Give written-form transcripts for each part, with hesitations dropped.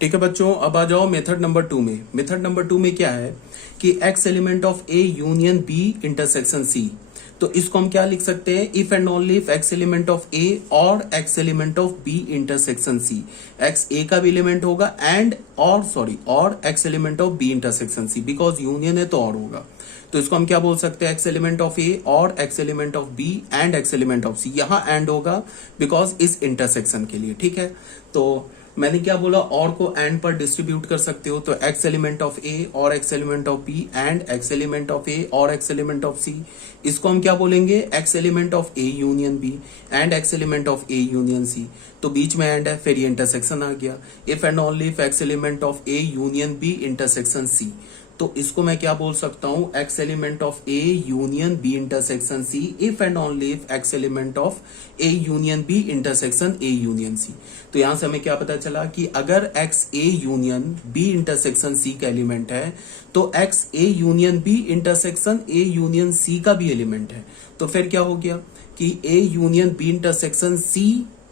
ठीक है बच्चों, अब आ जाओ मेथड नंबर 2 में। मेथड नंबर 2 में क्या है कि x element of A union B intersection C. तो इसको हम क्या लिख सकते हैं, if and only if x element of A और x element of B intersection C. X A का भी एलिमेंट होगा एंड और x element of B intersection C, because union है तो और होगा। तो इसको हम क्या बोल सकते हैं, एक्स एलिमेंट ऑफ ए और x element of B and x element of C. यहां एंड होगा बिकॉज इस इंटरसेक्शन के लिए। ठीक है, तो मैंने क्या बोला, और को एंड पर डिस्ट्रीब्यूट कर सकते हो, तो एक्स एलिमेंट ऑफ ए और x element of B and x element of A और एक्स एलिमेंट ऑफ सी। इसको हम क्या बोलेंगे, x element of A union B and x element of A union C. तो बीच में एंड है, फिर ये इंटरसेक्शन आ गया। If and only if x element of A union B intersection C. तो इसको मैं क्या बोल सकता हूं, x element of A union B intersection C if and only if x element of A union B intersection A union C. तो यहां से हमें क्या पता चला कि अगर x A union B intersection C का एलिमेंट है तो x A union B intersection A union C का भी एलिमेंट है। तो फिर क्या हो गया कि A union B intersection C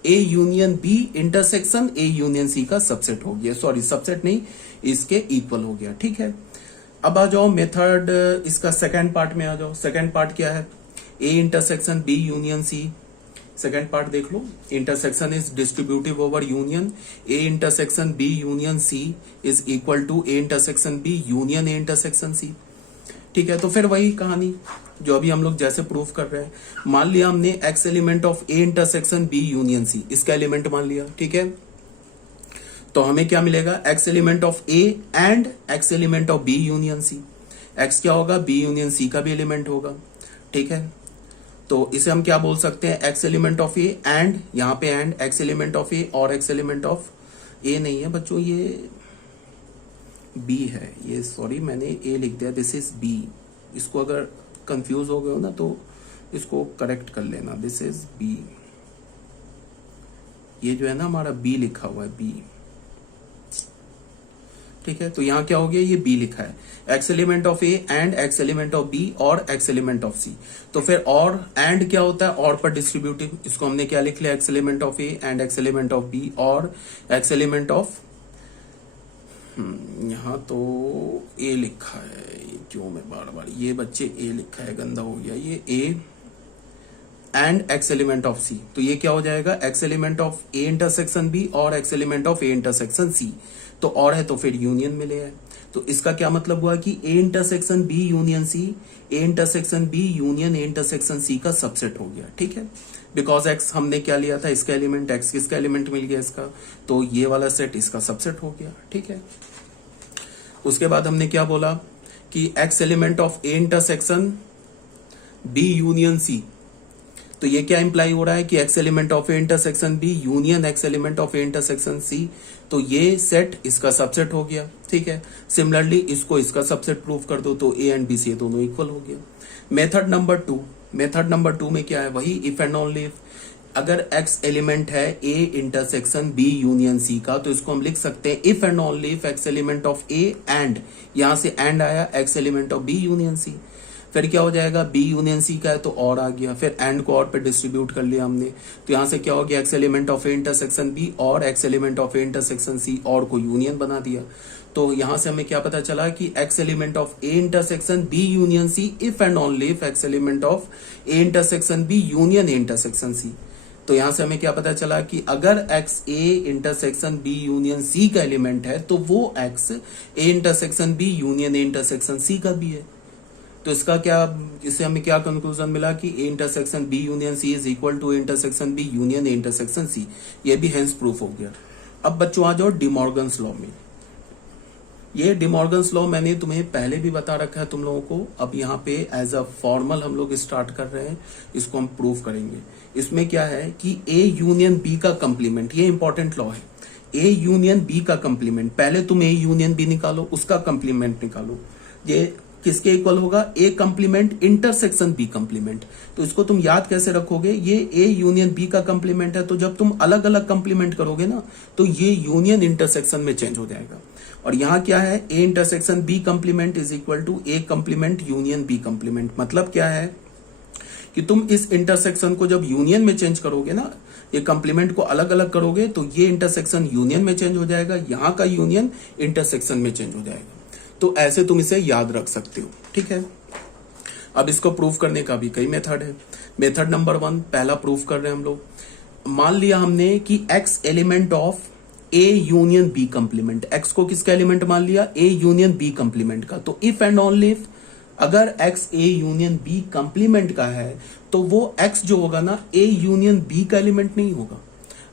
A union B intersection A union C का सबसेट हो गया, सॉरी सबसेट नहीं, इसके इक्वल हो गया। ठीक है, अब आ जाओ मेथड इसका सेकंड पार्ट में आ जाओ। सेकंड पार्ट क्या है, A intersection B union C. Second part देख लो, intersection is distributive over union. A intersection B union C is equal to A intersection B union A intersection C. ठीक है, तो फिर वही कहानी जो अभी हम लोग जैसे प्रूफ कर रहे हैं। मान लिया हमने x element of A intersection B union C इसका एलिमेंट मान लिया। ठीक है, तो हमें क्या मिलेगा, x element of A and x element of B union C. X क्या होगा, बी यूनियन सी का भी एलिमेंट होगा। ठीक है, तो इसे हम क्या बोल सकते हैं, x element of A and, यहां पे and x element of A और एक्स एलिमेंट ऑफ ए नहीं है बच्चों, ये बी है, ये सॉरी मैंने ए लिख दिया, दिस इज बी। इसको अगर कंफ्यूज हो गए हो ना तो इसको करेक्ट कर लेना, दिस इज बी। ये जो है ना हमारा बी लिखा हुआ है, बी। ठीक है, तो यहां क्या हो गया, ये बी लिखा है, x element of A and x element of B और एक्स एलिमेंट ऑफ सी। तो फिर और एंड क्या होता है, और पर डिस्ट्रीब्यूटिव। इसको हमने क्या लिख लिया, x element of A and x element of B और एक्स एलिमेंट ऑफ, यहां तो ए लिखा है, क्यों मैं बार बार, ये बच्चे ए लिखा है, गंदा हो गया, ये A and x element of C. तो ये क्या हो जाएगा, x element of A intersection B और x element of A intersection C. तो और है तो फिर यूनियन मिले है। तो इसका क्या मतलब हुआ कि A intersection B union C, A intersection B union A intersection C का सबसेट हो गया। ठीक है, बिकॉज एक्स हमने क्या लिया था, इसका एलिमेंट, एक्स किसका एलिमेंट मिल गया इसका, तो ये वाला सेट इसका सबसेट हो गया। ठीक है, उसके बाद हमने क्या बोला कि x element of A intersection B union C. तो ये क्या इंप्लाई हो रहा है कि x element of A intersection B union x element of A intersection C. तो ये सेट इसका सबसेट हो गया। ठीक है, सिमिलरली इसको इसका सबसेट प्रूव कर दो तो ए एंड बी सी दोनों इक्वल हो गया। मेथड नंबर 2, मेथड नंबर 2 में क्या है, वही इफ एंड ओनली इफ। अगर एक्स एलिमेंट है A intersection B union C का, तो इसको हम लिख सकते हैं if and only if x element of A and, यहां से एंड आया, x element of B union C. फिर क्या हो जाएगा, बी यूनियन सी का है तो और आ गया, फिर एंड को और पे डिस्ट्रीब्यूट कर लिया हमने। तो यहां से क्या हो गया, x element of A intersection B और x element of A intersection C, और को यूनियन बना दिया। तो यहां से हमें क्या पता चला कि x element of A intersection B union C if and only if x element of A intersection B union A intersection C. तो यहां से हमें क्या पता चला कि अगर x A intersection B union C का एलिमेंट है तो वो x A intersection B union A intersection C का भी है। तो इसका क्या, इससे हमें क्या कंक्लूजन मिला कि A intersection B union C is equal to intersection B union A intersection C. ये भी हेंस प्रूफ हो गया। अब बच्चों आ जाओ डिमॉर्गन्स लॉ में। ये डिमॉर्गन्स लॉ मैंने तुम्हें पहले भी बता रखा है तुम लोगों को, अब यहाँ पे एज अ फॉर्मल हम लोग स्टार्ट कर रहे हैं, इसको हम प्रूव करेंगे। इसमें क्या है कि ए यूनियन बी का कंप्लीमेंट, ये इंपॉर्टेंट लॉ है, ए यूनियन बी का कंप्लीमेंट, पहले तुम ए यूनियन बी निकालो, उसका कंप्लीमेंट निकालो। ये किसके इक्वल होगा, ए कंप्लीमेंट इंटरसेक्शन बी कंप्लीमेंट। तो इसको तुम याद कैसे रखोगे, ये ए यूनियन बी का कंप्लीमेंट है, तो जब तुम अलग अलग कंप्लीमेंट करोगे ना तो ये यूनियन इंटरसेक्शन में चेंज हो जाएगा। और यहां क्या है, A intersection B complement is equal to A complement union B complement. मतलब क्या है कि तुम इस इंटरसेक्शन को जब यूनियन में चेंज करोगे ना, ये कंप्लीमेंट को अलग अलग करोगे तो ये इंटरसेक्शन यूनियन में चेंज हो जाएगा, यहां का यूनियन इंटरसेक्शन में चेंज हो जाएगा। तो ऐसे तुम इसे याद रख सकते हो, ठीक है। अब इसको प्रूव करने का भी कई मेथड है। मेथड नंबर 1 पहला प्रूव कर रहे हैं हम लोग। मान लिया हमने कि x element of a union b complement, x को किसका एलिमेंट मान लिया, a यूनियन b कंप्लीमेंट का। तो इफ एंड ओनली इफ अगर x a union b complement का है तो वो x जो होगा ना a यूनियन b का एलिमेंट नहीं होगा।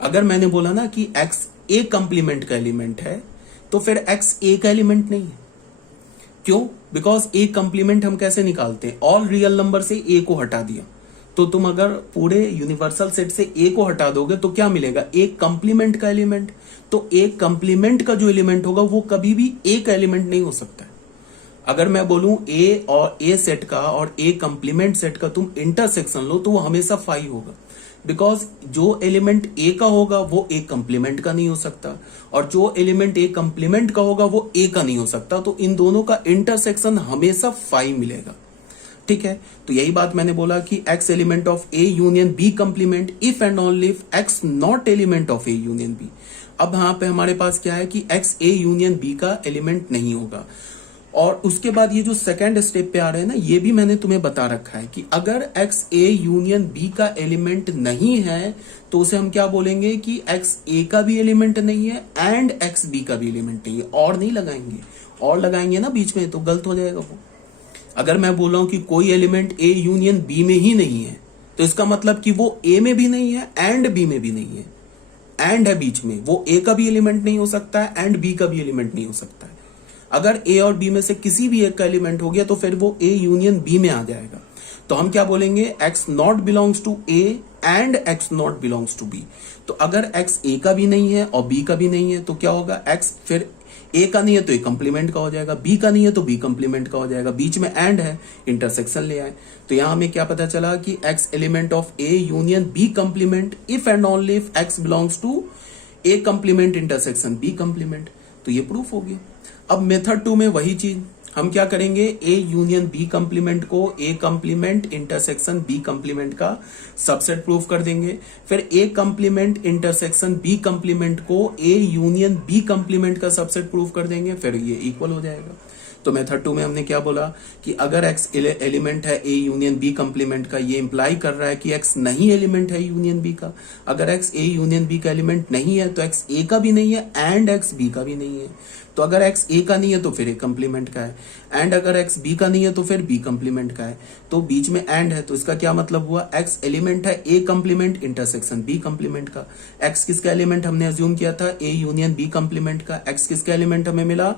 अगर मैंने बोला ना कि x a कंप्लीमेंट का एलिमेंट है तो फिर x a का एलिमेंट नहीं है। क्यों? बिकॉज ए कंप्लीमेंट हम कैसे निकालते हैं, ऑल रियल नंबर से ए को हटा दिया। तो तुम अगर पूरे यूनिवर्सल सेट से ए को हटा दोगे तो क्या मिलेगा, ए कंप्लीमेंट का एलिमेंट। तो ए कंप्लीमेंट का जो एलिमेंट होगा वो कभी भी ए का एलिमेंट नहीं हो सकता है। अगर मैं बोलूं ए और ए सेट का और ए कंप्लीमेंट सेट का तुम इंटरसेक्शन लो तो वो हमेशा 5 होगा, बिकॉज जो एलिमेंट ए का होगा वो ए कंप्लीमेंट का नहीं हो सकता और जो एलिमेंट ए कंप्लीमेंट का होगा वो ए का नहीं हो सकता। तो इन दोनों का इंटरसेक्शन हमेशा 5 मिलेगा, ठीक है। तो यही बात मैंने बोला कि x element of A union B complement if and only if x not element of A union B. अब यहां पे हमारे पास क्या है कि x ए यूनियन बी का एलिमेंट नहीं होगा। और उसके बाद ये जो सेकंड स्टेप पे आ रहे हैं ना, ये भी मैंने तुम्हें बता रखा है कि अगर x a यूनियन b का एलिमेंट नहीं है तो उसे हम क्या बोलेंगे कि x a का भी एलिमेंट नहीं है एंड x b का भी एलिमेंट नहीं है। और नहीं लगाएंगे, और लगाएंगे ना बीच में तो गलत हो जाएगा वो। अगर मैं बोल रहा हूं कि कोई एलिमेंट a यूनियन b में ही नहीं है तो इसका मतलब कि वो a में भी नहीं है एंड b में भी नहीं है। एंड है बीच में, वो a का भी एलिमेंट नहीं हो सकता है एंड b का भी एलिमेंट नहीं हो सकता है। अगर a और b में से किसी भी एक का एलिमेंट हो गया तो फिर वो a यूनियन b में आ जाएगा। तो हम क्या बोलेंगे, x not belongs to a and x not belongs to b। तो अगर x a का भी नहीं है और b का भी नहीं है तो क्या होगा, x फिर a का नहीं है तो a कंप्लीमेंट का हो जाएगा, b का नहीं है तो b कंप्लीमेंट का हो जाएगा। बीच में एंड है, इंटरसेक्शन ले आए। तो यहां हमें क्या पता चला कि x element of a union b complement if and only if x belongs to a complement intersection b complement. तो ये प्रूफ हो गया। अब मेथड 2 में वही चीज हम क्या करेंगे, ए यूनियन बी कंप्लीमेंट को ए कंप्लीमेंट इंटरसेक्शन बी कंप्लीमेंट का सबसेट प्रूफ कर देंगे। फिर ए कंप्लीमेंट इंटरसेक्शन बी कंप्लीमेंट को ए यूनियन बी कंप्लीमेंट का सबसेट प्रूफ कर देंगे, फिर ये इक्वल हो जाएगा। तो मेथड 2 में हमने क्या बोला कि अगर x एलिमेंट है a यूनियन b कंप्लीमेंट का, ये इंप्लाई कर रहा है कि x नहीं एलिमेंट है यूनियन b का। अगर x a यूनियन b का एलिमेंट नहीं है तो x a का भी नहीं है एंड x b का भी नहीं है। तो अगर x a का नहीं है तो फिर a कंप्लीमेंट का है, एंड अगर x b का नहीं है तो फिर b कंप्लीमेंट का है। तो बीच में एंड है तो इसका क्या मतलब हुआ, x एलिमेंट है a complement intersection b complement का। x किसका एलिमेंट हमने अज्यूम किया था, a यूनियन b कंप्लीमेंट का। x किसका एलिमेंट हमें मिला,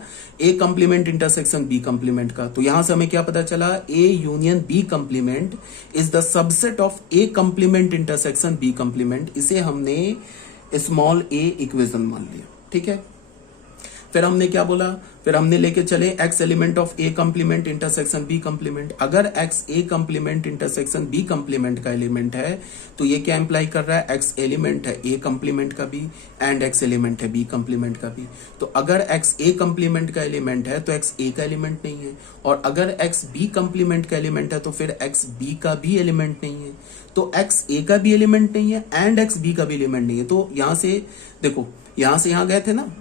a complement intersection b complement का। तो यहां से हमें क्या पता चला, a union b complement is the subset of a complement intersection b complement. इसे हमने स्मॉल a इक्वेशन मान लिया, ठीक है। फिर हमने क्या बोला, फिर हमने लेके चले x element of a complement intersection b complement. अगर x a complement intersection b complement का एलिमेंट है तो ये क्या इंप्लाई कर रहा है, x एलिमेंट है a कंप्लीमेंट का भी एंड x एलिमेंट है b कंप्लीमेंट का भी। तो अगर x a कंप्लीमेंट का एलिमेंट है तो x a का एलिमेंट नहीं है, और अगर x b कंप्लीमेंट का एलिमेंट है तो फिर x b का भी एलिमेंट नहीं है। तो x a का भी एलिमेंट नहीं है एंड x b का भी एलिमेंट नहीं है। तो यहां से देखो, यहां से यहां गए थे ना,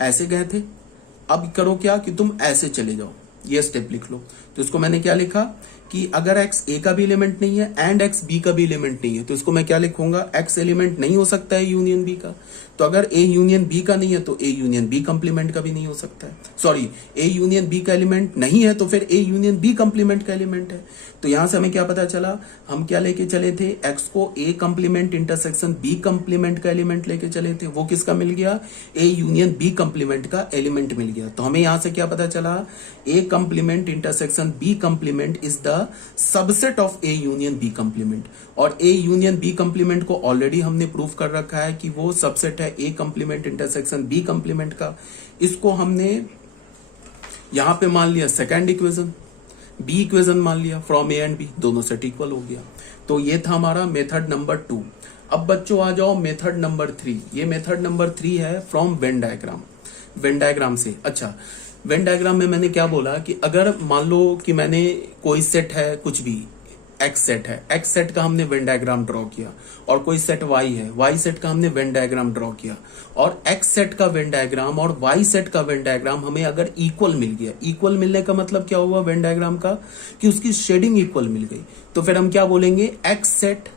ऐसे गए थे। अब करो क्या कि तुम ऐसे चले जाओ, ये स्टेप लिख लो। तो इसको मैंने क्या लिखा कि अगर x a का भी एलिमेंट नहीं है एंड x b का भी एलिमेंट नहीं है तो इसको मैं क्या लिखूंगा, x एलिमेंट नहीं हो सकता है यूनियन b का। तो अगर a यूनियन b का नहीं है तो a यूनियन b कंप्लीमेंट का भी नहीं हो सकता है। सॉरी, a यूनियन b का एलिमेंट नहीं है तो फिर a यूनियन b कंप्लीमेंट का एलिमेंट है। तो यहां से हमें क्या पता चला, हम क्या लेके चले थे, x को a complement intersection b complement का एलिमेंट लेके चले थे। वो किसका मिल गया, a यूनियन b कंप्लीमेंट का एलिमेंट मिल गया। तो हमें यहां से क्या पता चला, a complement intersection b complement is the subset of a union b complement. और a यूनियन b कंप्लीमेंट को ऑलरेडी हमने प्रूफ कर रखा है कि वो सबसेट है a complement intersection b complement का। इसको हमने यहां पे मान लिया सेकंड इक्वेशन, b इक्वेशन मान लिया, फ्रॉम a एंड b दोनों सेट इक्वल हो गया। तो ये था हमारा मेथड नंबर 2। अब बच्चों आ जाओ मेथड नंबर 3। ये मेथड नंबर 3 है from Venn diagram. Venn diagram से, अच्छा वेन डायग्राम में मैंने क्या बोला कि अगर मान लो कि मैंने कोई सेट है कुछ भी एक्स सेट है, एक्स सेट का हमने वेन डायग्राम ड्रॉ किया, और कोई सेट वाई है, वाई सेट का हमने वेन डायग्राम ड्रॉ किया, और एक्स सेट का वेन डायग्राम और वाई सेट का वेन डायग्राम हमें अगर इक्वल मिल गया, इक्वल मिलने का मतलब क्या हुआ वेन डायग्राम का, कि उसकी शेडिंग इक्वल मिल गई, तो फिर हम क्या बोलेंगे, एक्स सेट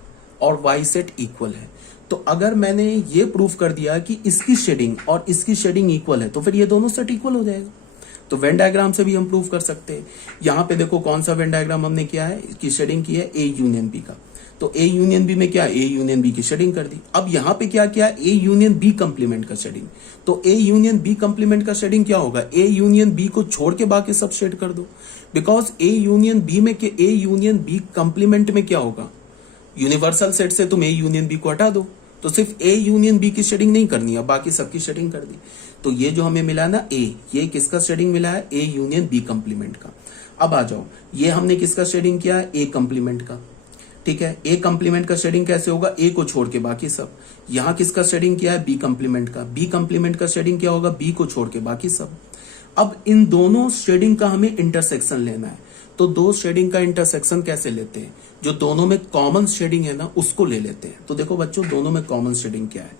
और वाई सेट इक्वल है। तो अगर मैंने ये प्रूफ कर दिया कि इसकी शेडिंग और इसकी शेडिंग इक्वल है, तो फिर ये दोनों सेट इक्वल हो जाएगा। तो वेन डायग्राम से भी हम प्रूफ कर सकते हैं। यहां पे देखो कौन सा वेन डायग्राम हमने किया है, कि शेडिंग की है ए यूनियन बी का, तो ए यूनियन बी में क्या, ए यूनियन बी की शेडिंग कर दी। अब यहां पे क्या किया, ए यूनियन बी कंप्लीमेंट का शेडिंग, तो ए यूनियन बी कंप्लीमेंट का शेडिंग क्या होगा, ए यूनियन बी को छोड़ के बाकी सब शेड कर दो, बिकॉज ए यूनियन बी में, ए यूनियन बी कंप्लीमेंट में क्या होगा, यूनिवर्सल सेट से तुम ए यूनियन बी को हटा दो, तो सिर्फ ए यूनियन बी की शेडिंग नहीं करनी है, बाकी सबकी शेडिंग कर दी। तो ये जो हमें मिला ना ए, ये किसका शेडिंग मिला है, ए यूनियन बी कंप्लीमेंट का। अब आ जाओ, ये हमने किसका शेडिंग किया है, ए कंप्लीमेंट का, ठीक है। ए कंप्लीमेंट का शेडिंग कैसे होगा, ए को छोड़ के बाकी सब। यहां किसका शेडिंग किया है, बी कंप्लीमेंट का, बी कंप्लीमेंट का शेडिंग क्या होगा, बी को छोड़ के बाकी सब। अब इन दोनों शेडिंग का हमें इंटरसेक्शन लेना है, तो दो शेडिंग का इंटरसेक्शन कैसे लेते हैं, जो दोनों में कॉमन शेडिंग है ना उसको ले लेते हैं। तो देखो बच्चों, दोनों में कॉमन शेडिंग क्या है,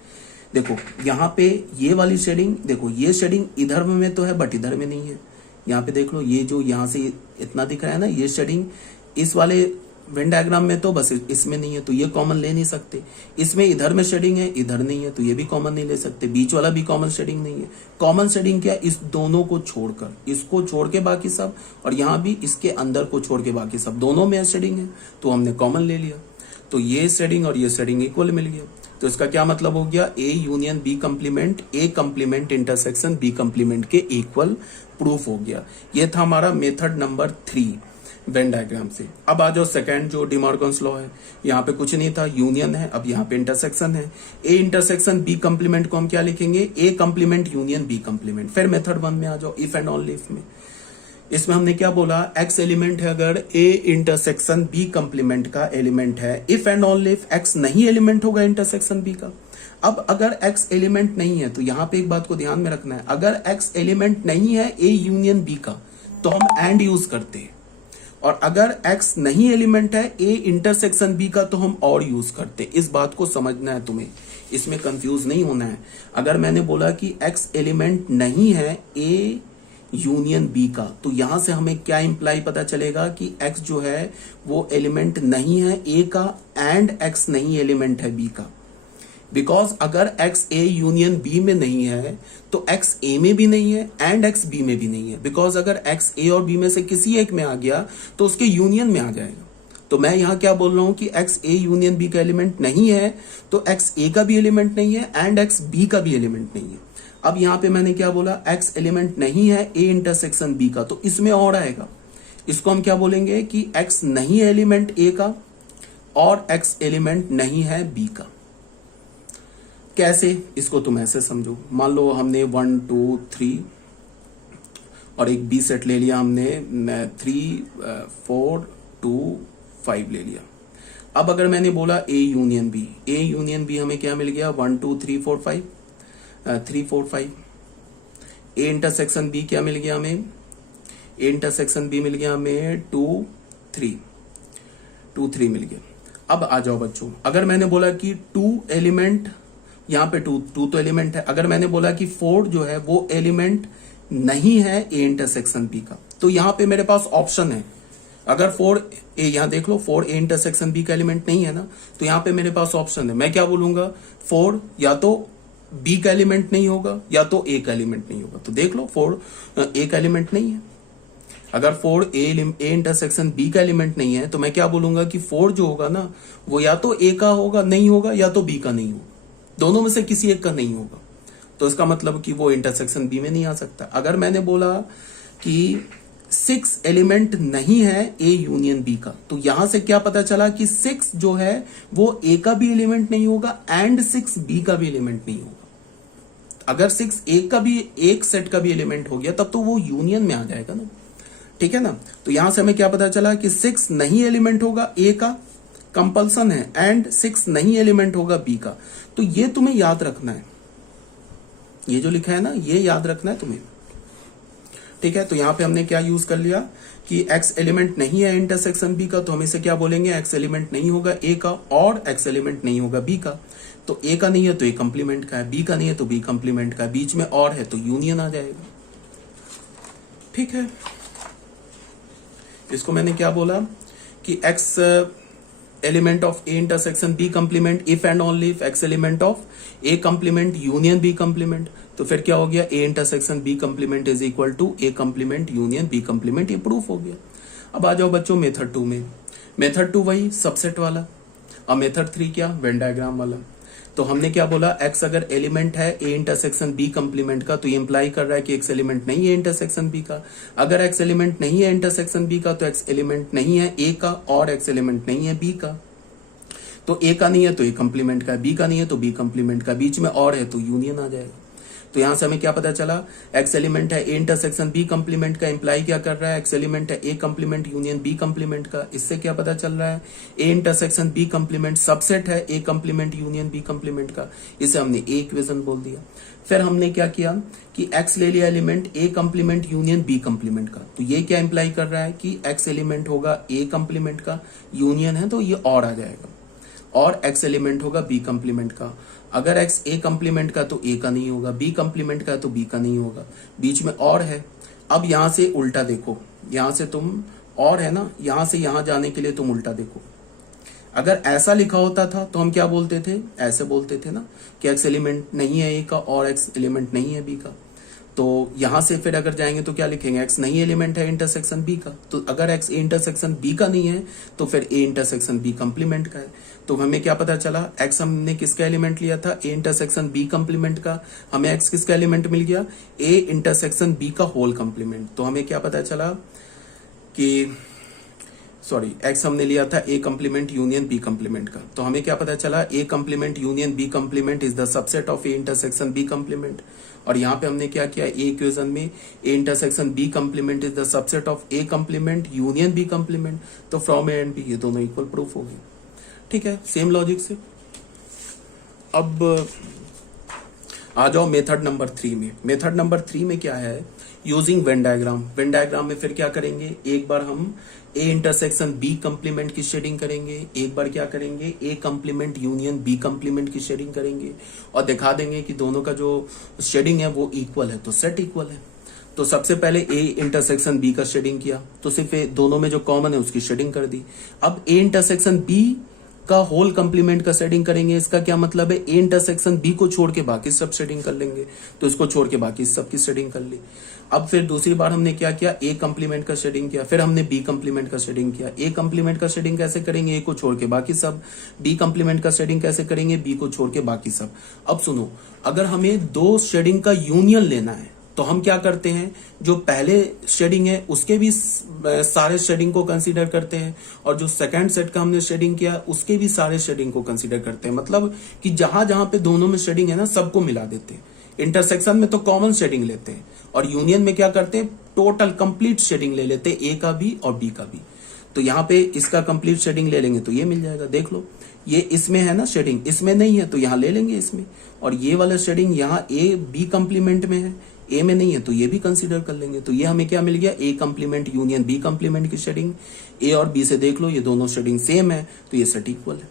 देखो यहाँ पे ये वाली शेडिंग, देखो ये शेडिंग इधर में तो है बट इधर में नहीं है। यहाँ पे देख लो, ये जो यहाँ से इतना दिख रहा है ना, ये शेडिंग इस वाले वेन डायग्राम में तो बस इसमें नहीं है, तो ये कॉमन ले नहीं सकते। इसमें इधर में शेडिंग है, इधर नहीं है, तो ये भी कॉमन नहीं ले सकते। बीच वाला भी कॉमन शेडिंग नहीं है। कॉमन शेडिंग क्या, इस दोनों को छोड़कर, इसको छोड़ के बाकी सब, और यहाँ भी इसके अंदर को छोड़ के बाकी सब, दोनों में शेडिंग है, तो हमने कॉमन ले लिया। तो ये शेडिंग और ये शेडिंग इक्वल मिल गया। तो इसका क्या मतलब हो गया, A union B complement, A complement intersection B complement के इक्वल प्रूफ हो गया। ये था हमारा मेथड नंबर 3 वेन डायग्राम से। अब आ जाओ सेकंड, जो डिमॉर्गन्स लॉ है। यहाँ पे कुछ नहीं था, यूनियन है, अब यहाँ पे इंटरसेक्शन है। ए इंटरसेक्शन बी कंप्लीमेंट को हम क्या लिखेंगे, ए कंप्लीमेंट यूनियन बी कंप्लीमेंट। फिर मेथड 1 में आ जाओ, इफ एंड ओनली इफ में। इसमें हमने क्या बोला, एक्स एलिमेंट है अगर ए इंटरसेक्शन बी कंप्लीमेंट का एलिमेंट है, if and only if x नहीं एलिमेंट होगा इंटरसेक्शन बी का। अब अगर एक्स एलिमेंट नहीं है, तो यहां पे एक बात को ध्यान में रखना है, अगर एक्स एलिमेंट नहीं है ए यूनियन बी का, तो हम एंड यूज करते हैं, और अगर एक्स नहीं एलिमेंट है ए इंटरसेक्शन बी का, तो हम और यूज करते। इस बात को समझना है तुम्हें, इसमें कंफ्यूज नहीं होना है। अगर मैंने बोला कि एक्स एलिमेंट नहीं है ए यूनियन बी का, तो यहां से हमें क्या इंप्लाई पता चलेगा कि एक्स जो है वो एलिमेंट नहीं है ए का, एंड एक्स नहीं एलिमेंट है बी का। बिकॉज अगर एक्स ए यूनियन बी में नहीं है, तो एक्स ए में भी नहीं है एंड एक्स बी में भी नहीं है। बिकॉज अगर एक्स ए और बी में से किसी एक में आ गया, तो उसके यूनियन में आ जाएगा। तो मैं यहां क्या बोल रहा हूं कि एक्स ए यूनियन बी का एलिमेंट नहीं है, तो एक्स ए का भी एलिमेंट नहीं है एंड एक्स बी का भी एलिमेंट नहीं है। अब यहां पे मैंने क्या बोला, एक्स एलिमेंट नहीं है ए इंटरसेक्शन बी का, तो इसमें और आएगा। इसको हम क्या बोलेंगे कि एक्स नहीं है एलिमेंट ए का और एक्स एलिमेंट नहीं है बी का। कैसे, इसको तुम ऐसे समझो, मान लो हमने 1 2 3 और एक बी सेट ले लिया हमने, 3 4 2 5 ले लिया। अब अगर मैंने बोला A union B, A union B हमें क्या मिल गया, 1 2 3 4 5 3 4 5। ए इंटरसेक्शन बी क्या मिल गया हमें, ए इंटरसेक्शन बी मिल गया हमें 2 3 मिल गया। अब आ जाओ बच्चों, अगर मैंने बोला कि 2 एलिमेंट, यहां पे 2 तो एलिमेंट है, अगर मैंने बोला कि 4 जो है वो एलिमेंट नहीं है ए इंटरसेक्शन बी का, तो यहां पे मेरे पास ऑप्शन है। अगर 4 ए, यहां देख लो 4 ए इंटरसेक्शन बी का एलिमेंट नहीं है ना, तो यहां पे मेरे पास ऑप्शन है। मैं क्या बोलूंगा, 4 या तो बी का एलिमेंट नहीं होगा या तो ए का एलिमेंट नहीं होगा। तो देख लो 4 ए का एलिमेंट नहीं है। अगर 4 ए इंटरसेक्शन बी का एलिमेंट नहीं है, तो मैं क्या बोलूंगा कि 4 जो होगा ना, वो या तो ए का होगा नहीं होगा, या तो बी का नहीं होगा, दोनों में से किसी एक का नहीं होगा। तो इसका मतलब कि वो इंटरसेक्शन बी में नहीं आ सकता। अगर मैंने बोला कि 6 एलिमेंट नहीं है ए यूनियन बी का, तो यहां से क्या पता चला कि 6 जो है वो ए का भी एलिमेंट नहीं होगा एंड 6 बी का भी एलिमेंट नहीं होगा। अगर 6 ए का भी, एक सेट का भी एलिमेंट हो गया, तब तो वो यूनियन में आ जाएगा ना, ठीक है ना। तो यहां से हमें क्या पता चला कि 6 नहीं एलिमेंट होगा ए का, कंपल्सन है, एंड 6 नहीं एलिमेंट होगा बी का। तो ये तुम्हें याद रखना है, ये जो लिखा है ना, ये याद रखना है तुम्हें। ठीक है, तो यहाँ पे हमने क्या यूज कर लिया कि x एलिमेंट नहीं है इंटरसेक्शन b का, तो हम इसे क्या बोलेंगे, x एलिमेंट नहीं होगा a का और x एलिमेंट नहीं होगा b का। तो a का नहीं है तो a कंप्लीमेंट का है, b का नहीं है तो b कंप्लीमेंट का है, बीच में और है तो यूनियन आ जाएगा। ठीक है, इसको मैंने क्या बोला कि x element of a intersection b complement if and only if x element of a complement union b complement. तो फिर क्या हो गया, a intersection b complement is equal to a complement union b complement, ये proof हो गया। अब आ जाओ बच्चों मेथड 2 में। मेथड 2 वही सबसेट वाला, और मेथड 3 क्या, वेन डायग्राम वाला। तो हमने क्या बोला, x अगर एलिमेंट है a इंटरसेक्शन b कंप्लीमेंट का, तो ये इंप्लाई कर रहा है कि x एलिमेंट नहीं है इंटरसेक्शन b का। अगर x एलिमेंट नहीं है इंटरसेक्शन b का, तो x एलिमेंट नहीं है a का और x एलिमेंट नहीं है b का। तो a का नहीं है तो a कंप्लीमेंट का, b का नहीं है तो b कंप्लीमेंट का, बीच में और है तो यूनियन आ जाएगा। तो यहां से हमें क्या पता चला, x एलिमेंट है a इंटरसेक्शन b कंप्लीमेंट का, इंप्लाई क्या कर रहा है, x एलिमेंट है a complement union b complement का। इससे क्या पता चल रहा है, a intersection b complement subset है a complement union b complement का। इसे हमने a इक्वेशन बोल दिया। फिर हमने क्या किया कि x ले लिया element a complement union b complement का। तो ये क्या इंप्लाई कर रहा है कि x एलिमेंट होगा a कंप्लीमेंट का, यूनियन है तो ये और आ जाएगा, और x एलिमेंट होगा b कंप्लीमेंट का। अगर x a कंप्लीमेंट का तो a का नहीं होगा, b कंप्लीमेंट का तो b का नहीं होगा, बीच में और है। अब यहां से उल्टा देखो, यहां से तुम और है ना, यहां से यहां जाने के लिए तुम उल्टा देखो। अगर ऐसा लिखा होता था तो हम क्या बोलते थे, ऐसे बोलते थे ना कि x एलिमेंट नहीं है a का और x एलिमेंट नहीं है b का। तो यहां से फिर अगर जाएंगे तो क्या लिखेंगे, x नहीं एलिमेंट है इंटरसेक्शन b का। तो अगर x इंटरसेक्शन b का नहीं है तो फिर a इंटरसेक्शन b कंप्लीमेंट का है। तो हमें क्या पता चला, x हमने किसका एलिमेंट लिया था, a इंटरसेक्शन b कंप्लीमेंट का। हमें x किसका एलिमेंट मिल गया, a इंटरसेक्शन b का होल कंप्लीमेंट। तो हमें क्या पता चला कि x हमने लिया था a complement union b complement का। तो हमें क्या पता चला, a complement union b complement is the subset of a intersection b complement. और यहाँ पे हमने क्या किया, a इक्वेशन में a intersection b complement is the subset of a complement union b complement. तो फ्रॉम a एंड b ये दोनों इक्वल प्रूफ हो गए। ठीक है, सेम लॉजिक से। अब आ जाओ मेथड नंबर 3 में। मेथड नंबर 3 में क्या है, using Venn diagram. Venn diagram में फिर क्या करेंगे, एक बार हम a इंटरसेक्शन b कंप्लीमेंट की शेडिंग करेंगे, एक बार क्या करेंगे a complement union b complement की शेडिंग करेंगे, और दिखा देंगे कि दोनों का जो शेडिंग है वो इक्वल है, तो सेट इक्वल है। तो सबसे पहले a इंटरसेक्शन b का शेडिंग किया, तो सिर्फ दोनों में जो कॉमन है उसकी शेडिंग कर दी। अब a इंटरसेक्शन b का होल कंप्लीमेंट का शेडिंग करेंगे। इसका क्या मतलब है, a इंटरसेक्शन b को छोड़ के बाकी सब शेडिंग कर लेंगे। तो इसको छोड़ के बाकी सब की शेडिंग कर ली। अब फिर दूसरी बार हमने क्या किया, a कंप्लीमेंट का शेडिंग किया, फिर हमने b कंप्लीमेंट का शेडिंग किया। a कंप्लीमेंट का शेडिंग कैसे करेंगे, a को छोड़ के बाकी सब। b कंप्लीमेंट का शेडिंग कैसे करेंगे, b को छोड़ के बाकी सब। अब सुनो, अगर हमें दो शेडिंग का यूनियन लेना है तो हम क्या करते हैं, जो पहले शेडिंग है उसके भी सारे शेडिंग को कंसीडर करते हैं, और जो सेकंड सेट का हमने शेडिंग किया उसके भी सारे शेडिंग को कंसीडर करते हैं। मतलब कि जहां जहां पे दोनों में शेडिंग है ना, सबको मिला देते हैं। इंटरसेक्शन में तो कॉमन शेडिंग लेते हैं, और यूनियन में क्या करते हैं, टोटल कंप्लीट शेडिंग ले लेते हैं, ए का भी और बी का भी। तो यहाँ पे इसका कंप्लीट शेडिंग ले लेंगे तो ये मिल जाएगा। देख लो, ये इसमें है ना शेडिंग, इसमें नहीं है तो यहाँ ले लेंगे इसमें, और ये वाला शेडिंग यहाँ ए बी कंप्लीमेंट में है, ए में नहीं है तो ये भी कंसीडर कर लेंगे। तो ये हमें क्या मिल गया, ए कंप्लीमेंट यूनियन बी कंप्लीमेंट की शेडिंग। ए और बी से देख लो, ये दोनों शेडिंग सेम है तो ये सेट इक्वल है।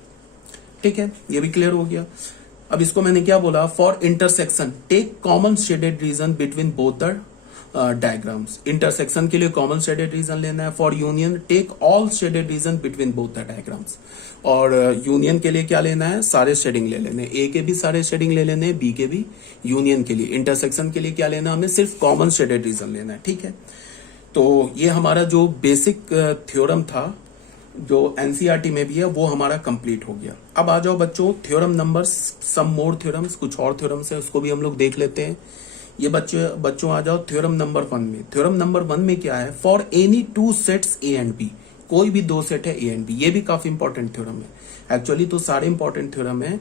ठीक है, ये भी क्लियर हो गया। अब इसको मैंने क्या बोला, for intersection take common shaded region between both the diagrams. Intersection के लिए कॉमन शेडेड रीजन लेना है। For union take all shaded region between both the diagrams. और यूनियन के लिए क्या लेना है, सारे शेडिंग ले लेने, ए के भी सारे शेडिंग ले लेने, बी के भी। यूनियन के लिए, इंटरसेक्शन के लिए क्या लेना, हमें सिर्फ कॉमन शेडेड रीजन लेना है। ठीक है, तो ये हमारा जो बेसिक थ्योरम था जो एनसीईआरटी में भी है वो हमारा कंप्लीट हो गया। अब आ जाओ बच्चों थ्योरम नंबर सम मोर थ्योरम्स, कुछ और थ्योरम्स है उसको भी हम लोग देख लेते हैं। ये बच्चों आ जाओ थ्योरम नंबर 1 में। थ्योरम नंबर 1 में क्या है, for any two sets A and B, कोई भी दो सेट है ए एंड बी। ये भी काफी इंपॉर्टेंट थ्योरम है, एक्चुअली तो सारे इंपॉर्टेंट थ्योरम है,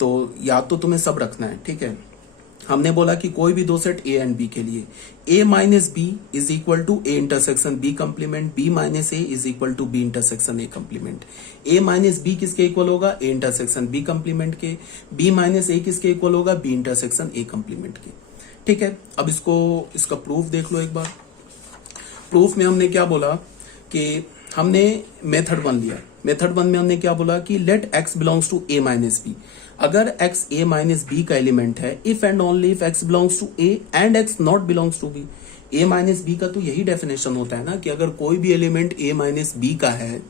तो याद तो तुम्हें सब रखना है। ठीक है, हमने बोला कि कोई भी दो सेट ए एंड बी के लिए a minus B is equal to A intersection B complement, b minus A is equal to B intersection A complement. a minus B किसके इक्वल होगा, ए इंटरसेक्शन बी कंप्लीमेंट के। b minus A किसके equal होगा, B intersection A complement के। ठीक है, अब इसका प्रूफ देख लो एक बार। प्रूफ में हमने क्या बोला कि हमने मेथड 1 लिया, मेथड 1 में हमने क्या बोला कि let x belongs to a minus B, अगर x a माइनस बी का एलिमेंट है, if and only if x belongs to a and x not belongs to b। a minus B का तो यही डेफिनेशन होता है ना कि अगर कोई भी एलिमेंट a माइनस बी का है